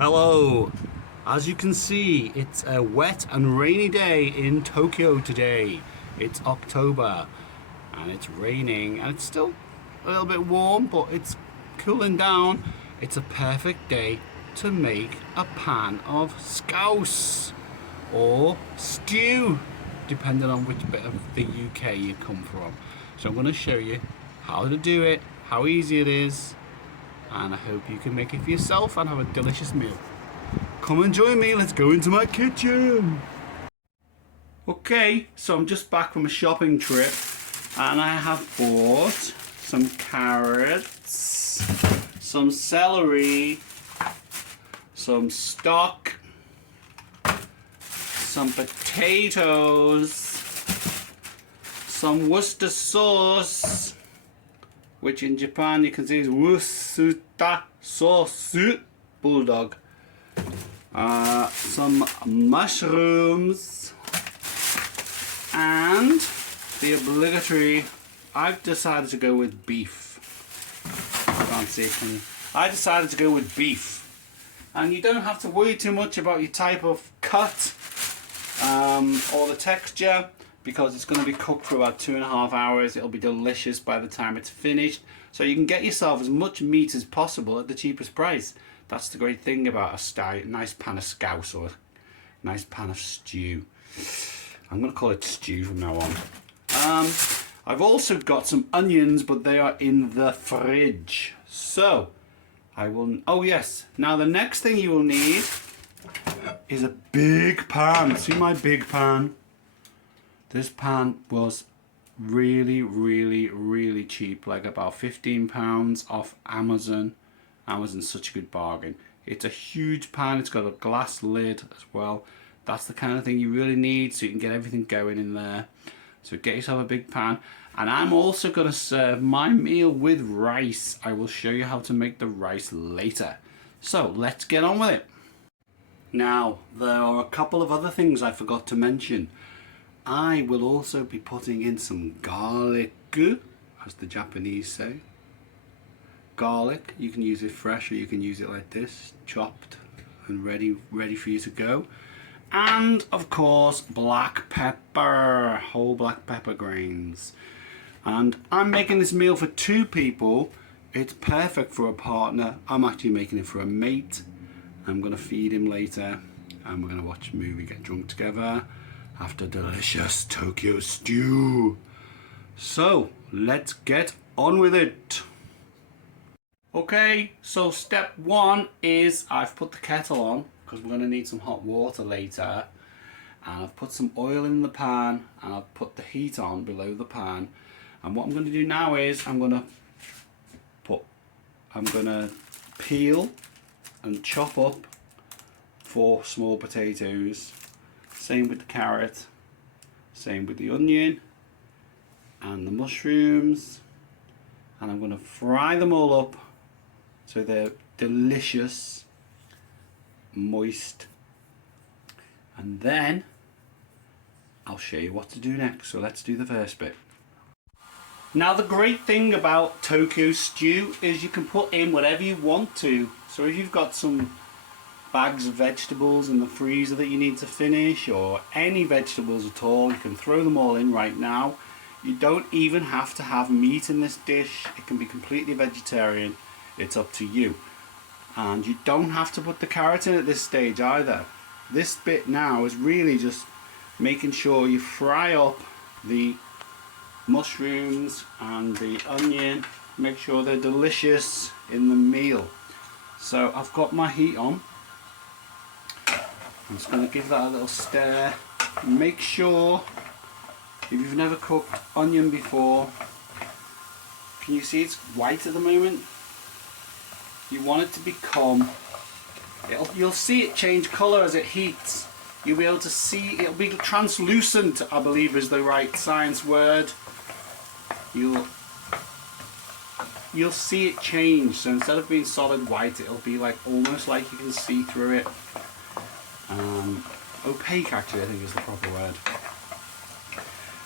Hello. As you can see, it's a wet and rainy day in Tokyo today. It's October and it's raining and it's still a little bit warm, but it's cooling down. It's a perfect day to make a pan of scouse or stew, depending on which bit of the UK you come from. So I'm going to show you how to do it, how easy it is, and I hope you can make it for yourself and have a delicious meal. Come and join me, let's go into my kitchen. Okay, so I'm just back from a shopping trip and I have bought some carrots, some celery, some stock, some potatoes, some Worcester sauce, which in Japan you can see is Worcester sauce, bulldog. Some mushrooms, and the obligatory, I've decided to go with beef. I can't see it from you. I decided to go with beef. And you don't have to worry too much about your type of cut or the texture, because it's going to be cooked for about 2.5 hours. It'll be delicious by the time it's finished. So you can get yourself as much meat as possible at the cheapest price. That's the great thing about a nice pan of scouse or a nice pan of stew. I'm going to call it stew from now on. I've also got some onions, but they are in the fridge. So I will, oh yes, now the next thing you will need is a big pan. See my big pan? This pan was really cheap, like about £15 off Amazon. Amazon's such a good bargain. It's a huge pan, it's got a glass lid as well. That's the kind of thing you really need so you can get everything going in there. So get yourself a big pan. And I'm also going to serve my meal with rice. I will show you how to make the rice later. So let's get on with it. Now, there are a couple of other things I forgot to mention. I will also be putting in some garlic, as the Japanese say. Garlic, you can use it fresh or you can use it like this, chopped and ready for you to go. And of course, black pepper, whole black pepper grains. And I'm making this meal for 2 people. It's perfect for a partner. I'm actually making it for a mate. I'm gonna feed him later and we're gonna watch a movie, get drunk together after delicious Tokyo stew. So let's get on with it. Okay, so step 1 is I've put the kettle on because we're going to need some hot water later, and I've put some oil in the pan and I've put the heat on below the pan. And what I'm going to do now is I'm going to peel and chop up 4 small potatoes. Same with the carrot, same with the onion and the mushrooms, and I'm going to fry them all up so they're delicious, moist, and then I'll show you what to do next. So let's do the first bit. Now the great thing about Tokyo stew is you can put in whatever you want to. So if you've got some bags of vegetables in the freezer that you need to finish, or any vegetables at all, you can throw them all in right now. You don't even have to have meat in this dish. It can be completely vegetarian. It's up to you. And you don't have to put the carrot in at this stage either. This bit now is really just making sure you fry up the mushrooms and the onion. Make sure they're delicious in the meal. So I've got my heat on. I'm just going to give that a little stir. Make sure, if you've never cooked onion before, can you see it's white at the moment? You want it to become, you'll see it change colour as it heats. You'll be able to see, it'll be translucent, I believe is the right science word. You'll see it change. So instead of being solid white, it'll be like almost like you can see through it. Opaque, actually, I think is the proper word.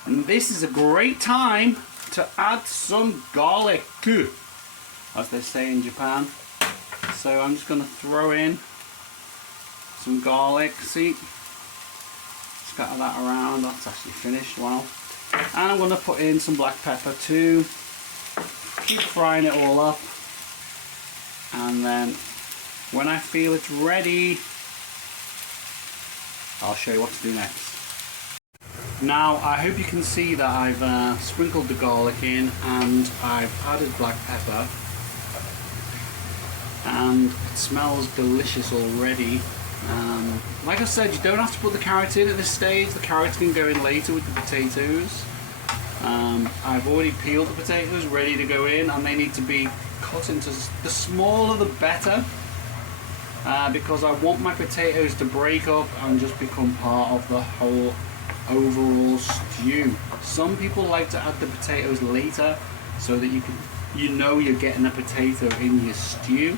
And this is a great time to add some garlic, as they say in Japan. So I'm just going to throw in some garlic, see? Scatter that around, that's actually finished, wow. And I'm going to put in some black pepper too. Keep frying it all up. And then when I feel it's ready, I'll show you what to do next. Now I hope you can see that I've sprinkled the garlic in and I've added black pepper. And it smells delicious already. Like I said, you don't have to put the carrot in at this stage. The carrots can go in later with the potatoes. I've already peeled the potatoes, ready to go in, and they need to be cut into, the smaller the better, because I want my potatoes to break up and just become part of the whole overall stew. Some people like to add the potatoes later so that you know you're getting a potato in your stew.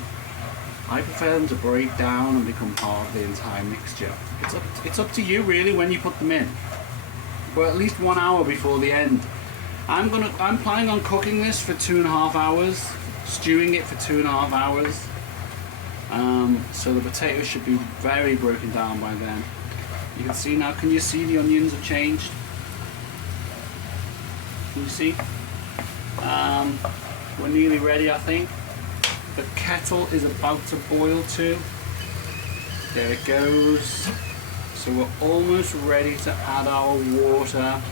I prefer them to break down and become part of the entire mixture. It's up to you really when you put them in, but at least 1 hour before the end. I'm planning on cooking this for 2.5 hours, stewing it for 2.5 hours. So the potatoes should be very broken down by then. You can see now. Can you see the onions have changed? Can you see? We're nearly ready, I think. The kettle is about to boil too. There it goes. So we're almost ready to add our water.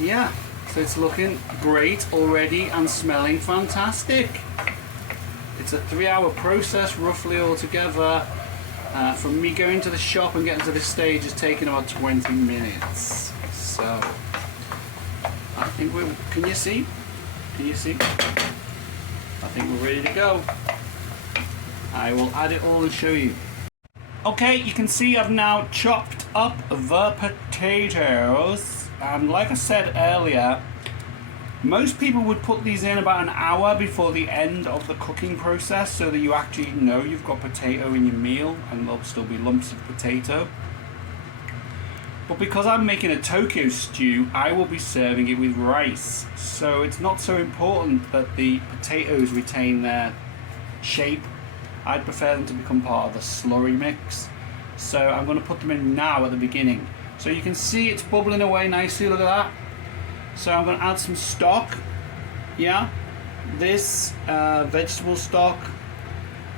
Yeah, so it's looking great already and smelling fantastic. It's a 3-hour process roughly altogether. From me going to the shop and getting to this stage is taking about 20 minutes. So I think can you see? Can you see? I think we're ready to go. I will add it all and show you. Okay, you can see I've now chopped up the potatoes. And like I said earlier, most people would put these in about an hour before the end of the cooking process so that you actually know you've got potato in your meal and there'll still be lumps of potato. But because I'm making a Tokyo stew, I will be serving it with rice. So it's not so important that the potatoes retain their shape. I'd prefer them to become part of the slurry mix. So I'm going to put them in now at the beginning. So you can see it's bubbling away nicely, look at that. So I'm going to add some stock. Yeah, this vegetable stock,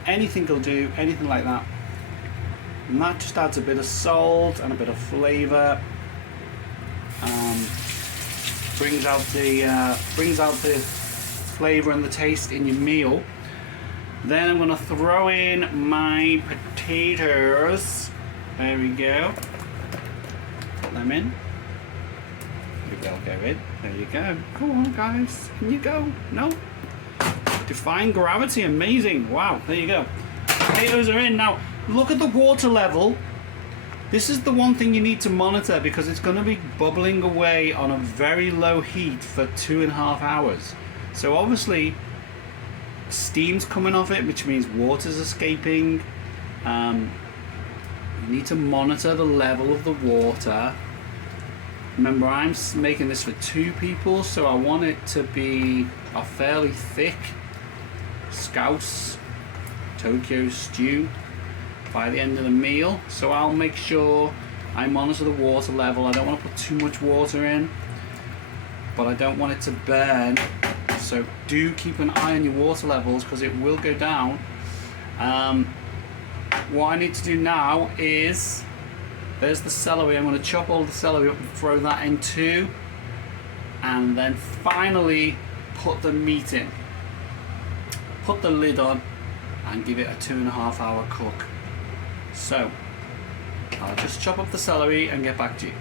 anything will do, anything like that. And that just adds a bit of salt and a bit of flavour. Brings out the flavour and the taste in your meal. Then I'm going to throw in my potatoes. There we go. Put them in. They'll go in. There you go. Go on, guys. Can you go? No. Defying gravity. Amazing. Wow. There you go. Potatoes are in. Now, look at the water level. This is the one thing you need to monitor because it's going to be bubbling away on a very low heat for 2.5 hours. So obviously, steam's coming off it, which means water's escaping. You need to monitor the level of the water. Remember, I'm making this for 2 people, so I want it to be a fairly thick Scouse Tokyo stew by the end of the meal. So I'll make sure I monitor the water level. I don't want to put too much water in, but I don't want it to burn. So do keep an eye on your water levels because it will go down. What I need to do now is, there's the celery. I'm going to chop all the celery up and throw that in too. And then finally put the meat in. Put the lid on and give it a 2.5 hour cook. So I'll just chop up the celery and get back to you.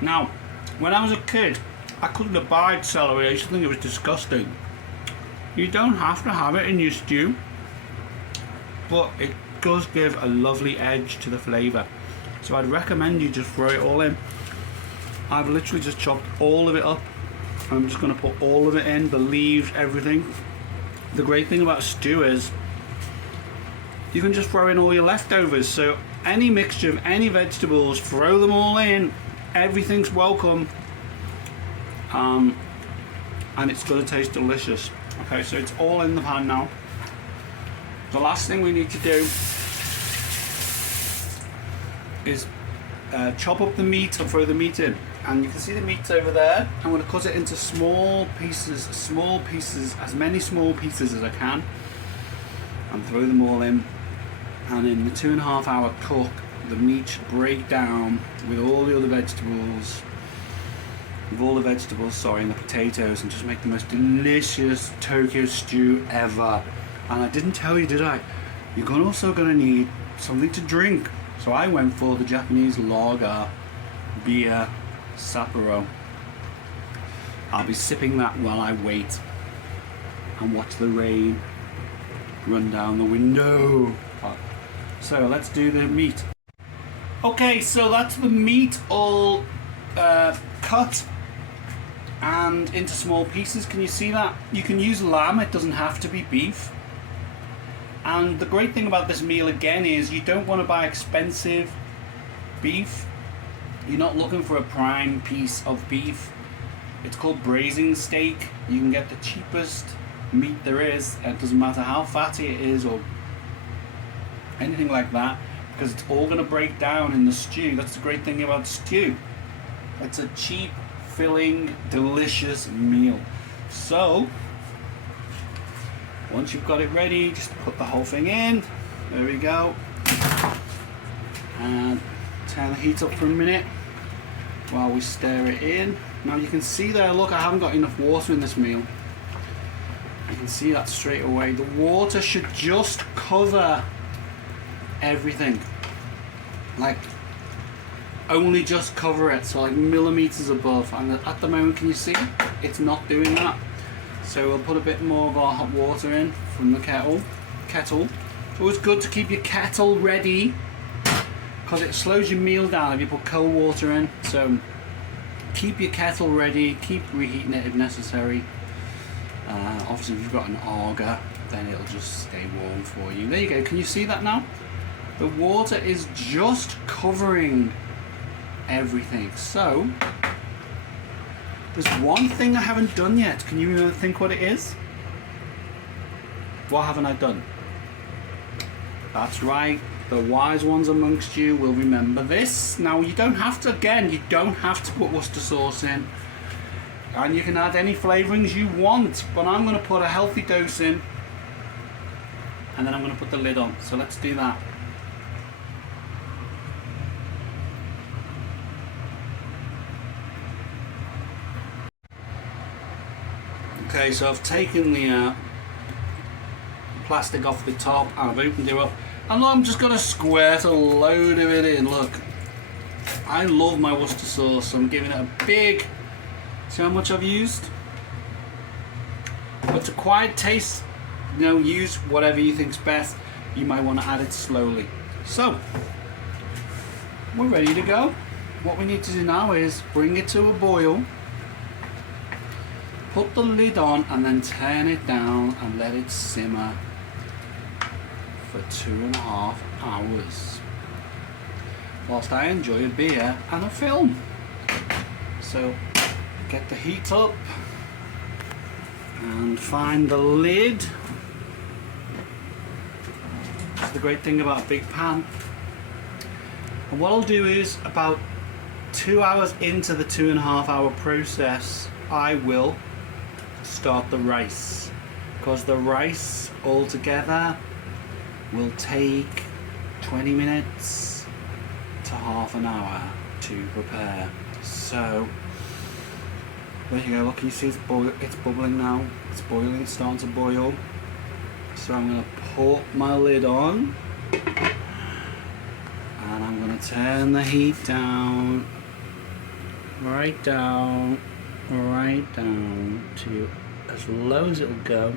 Now, when I was a kid, I couldn't abide celery. I used to think it was disgusting. You don't have to have it in your stew, but it does give a lovely edge to the flavour. So I'd recommend you just throw it all in. I've literally just chopped all of it up. I'm just going to put all of it in, the leaves, everything. The great thing about a stew is you can just throw in all your leftovers. So any mixture of any vegetables, throw them all in. Everything's welcome. And it's going to taste delicious. Okay, so it's all in the pan now. the last thing we need to do is chop up the meat and throw the meat in. And you can see the meat over there. I'm going to cut it into small pieces, as many small pieces as I can, and throw them all in. And in the 2.5 hour cook, the meat should break down with all the other vegetables, and the potatoes, and just make the most delicious Tokyo stew ever. And I didn't tell you, did I? You're also going to need something to drink. So I went for the Japanese lager beer, Sapporo. I'll be sipping that while I wait and watch the rain run down the window. So let's do the meat. Okay, so that's the meat all cut and into small pieces. Can you see that? You can use lamb, it doesn't have to be beef. And the great thing about this meal again is you don't want to buy expensive beef. You're not looking for a prime piece of beef. It's called braising steak. You can get the cheapest meat there is. It doesn't matter how fatty it is or anything like that, because it's all going to break down in the stew. That's the great thing about stew. It's a cheap, filling, delicious meal. So once you've got it ready, just put the whole thing in. There we go. And turn the heat up for a minute while we stir it in. Now you can see there, look, I haven't got enough water in this meal. You can see that straight away. The water should just cover everything. Like, only just cover it, so like millimeters above. And at the moment, can you see? It's not doing that. So we'll put a bit more of our hot water in from the kettle. It's always good to keep your kettle ready, because it slows your meal down if you put cold water in. So keep your kettle ready, keep reheating it if necessary. Obviously if you've got an auger, then it'll just stay warm for you. There you go, can you see that now? The water is just covering everything. So there's one thing I haven't done yet. Can you think what it is? What haven't I done? That's right. The wise ones amongst you will remember this. Now you don't have to, again, you don't have to put Worcester sauce in. And you can add any flavourings you want. But I'm going to put a healthy dose in. And then I'm going to put the lid on. So let's do that. Okay, so I've taken the plastic off the top and I've opened it up. And I'm just going to squirt a load of it in. Look, I love my Worcester sauce, so I'm giving it a big... See how much I've used? But to quiet taste, you know, use whatever you think's best. You might want to add it slowly. So, we're ready to go. What we need to do now is bring it to a boil. Put the lid on and then turn it down and let it simmer for 2.5 hours whilst I enjoy a beer and a film. So get the heat up and find the lid. That's the great thing about a big pan. And what I'll do is, about 2 hours into the 2.5 hour process, I will start the rice, because the rice altogether will take 20 minutes to half an hour to prepare. So there you go, look, you see it's bubbling now, it's boiling, it's starting to boil. So I'm going to put my lid on and I'm going to turn the heat down, right down to as low as it'll go.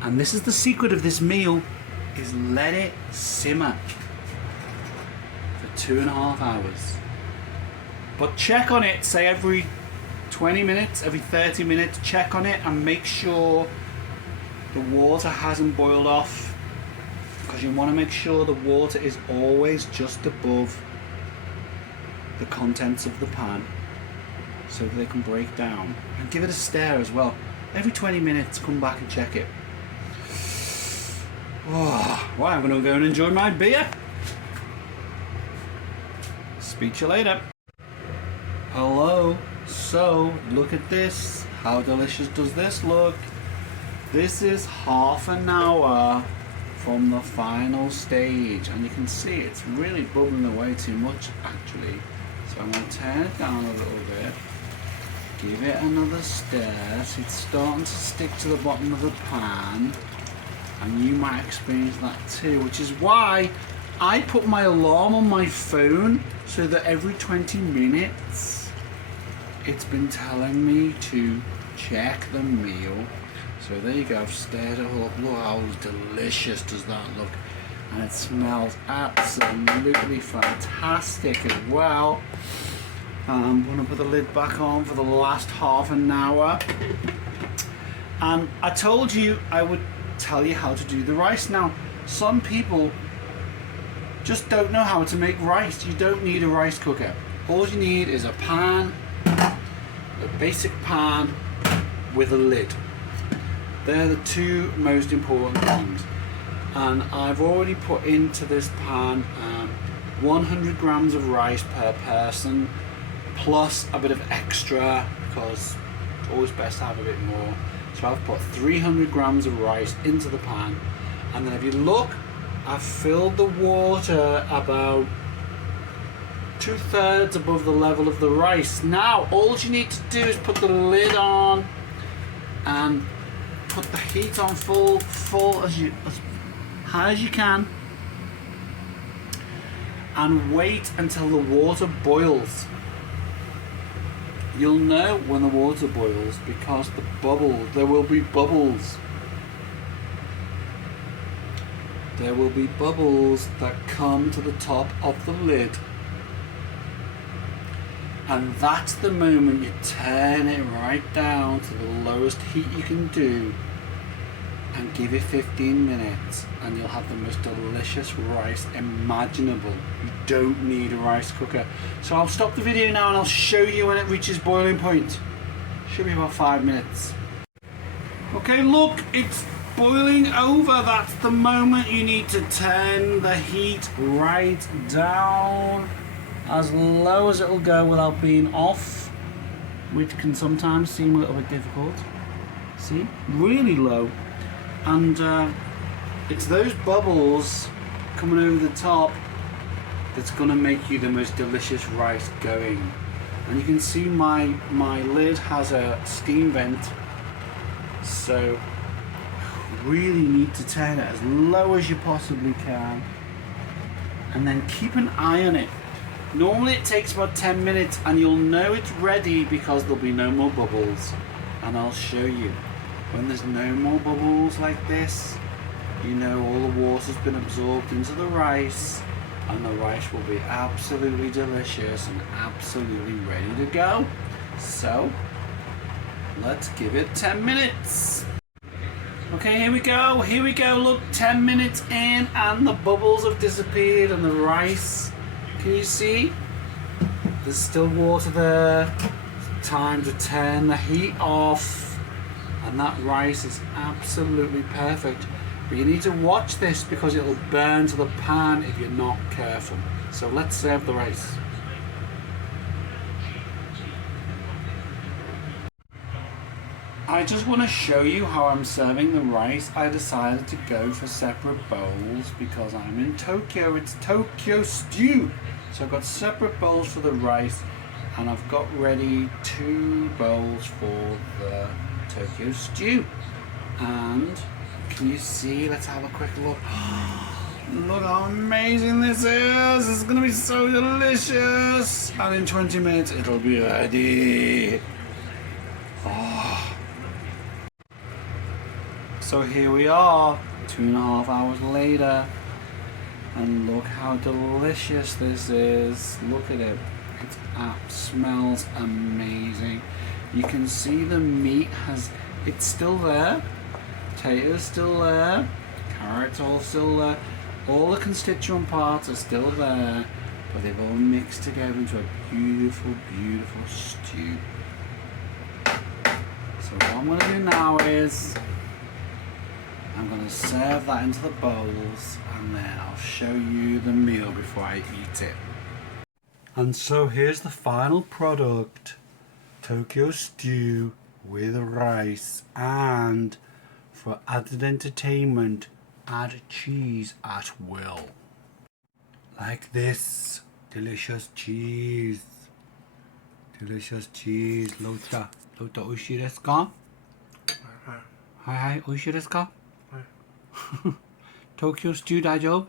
And this is the secret of this meal, is let it simmer for 2.5 hours. But check on it, say every 20 minutes, every 30 minutes, check on it and make sure the water hasn't boiled off, because you want to make sure the water is always just above the contents of the pan, so they can break down. And give it a stir as well. Every 20 minutes, come back and check it. Oh, well, I'm going to go and enjoy my beer. Speak to you later. Hello. So, look at this. How delicious does this look? This is half an hour from the final stage, and you can see it's really bubbling away too much actually. So I'm going to turn it down a little bit, give it another stir, so it's starting to stick to the bottom of the pan, and you might experience that too, which is why I put my alarm on my phone so that every 20 minutes it's been telling me to check the meal. So there you go, I've stirred it all up. Look how delicious does that look. And it smells absolutely fantastic as well. I'm going to put the lid back on for the last half an hour. And I told you I would tell you how to do the rice. Now, some people just don't know how to make rice. You don't need a rice cooker. All you need is a pan, a basic pan with a lid. They're the two most important things. And I've already put into this pan 100 grams of rice per person, plus a bit of extra, because it's always best to have a bit more. So I've put 300 grams of rice into the pan, and then if you look, I've filled the water about 2/3 above the level of the rice. Now all you need to do is put the lid on and put the heat on full as high as you can, and wait until the water boils. You'll know when the water boils because there will be bubbles. There will be bubbles that come to the top of the lid. And that's the moment you turn it right down to the lowest heat you can do and give it 15 minutes, and you'll have the most delicious rice imaginable. You don't need a rice cooker. So I'll stop the video now and I'll show you when it reaches boiling point. Should be about 5 minutes. Okay, look, it's boiling over. That's the moment you need to turn the heat right down, as low as it'll go without being off, which can sometimes seem a little bit difficult. See, really low. And it's those bubbles coming over the top that's going to make you the most delicious rice going. And you can see my lid has a steam vent, so really need to turn it as low as you possibly can, and then keep an eye on it. Normally it takes about 10 minutes, and you'll know it's ready because there'll be no more bubbles. And I'll show you. When there's no more bubbles like this, you know all the water's been absorbed into the rice, and the rice will be absolutely delicious and absolutely ready to go. So let's give it 10 minutes. Okay, here we go, look, 10 minutes in and the bubbles have disappeared and the rice, can you see? There's still water there. Time to turn the heat off. And that rice is absolutely perfect. But you need to watch this because it'll burn to the pan if you're not careful. So let's serve the rice. I just want to show you how I'm serving the rice. I decided to go for separate bowls because I'm in Tokyo. It's Tokyo stew. So I've got separate bowls for the rice, and I've got ready 2 bowls for the Tokyo stew. And can you see? Let's have a quick look. Look how amazing this is. It's gonna be so delicious. And in 20 minutes it'll be ready. Oh. So here we are, 2.5 hours later. And look how delicious this is. Look at it. It smells amazing. You can see the meat it's still there. Potatoes still there. Carrots all still there. All the constituent parts are still there, but they've all mixed together into a beautiful, beautiful stew. So what I'm going to do now is I'm I'm going to serve that into the bowls and then I'll show you the meal before I eat it. And so here's the final product. Tokyo stew with rice, and for added entertainment, add cheese at will. Like this. Delicious cheese. Delicious cheese. Lota. Lota oishii desu ka? Hai hai, oishii desu ka? Tokyo stew 大丈夫?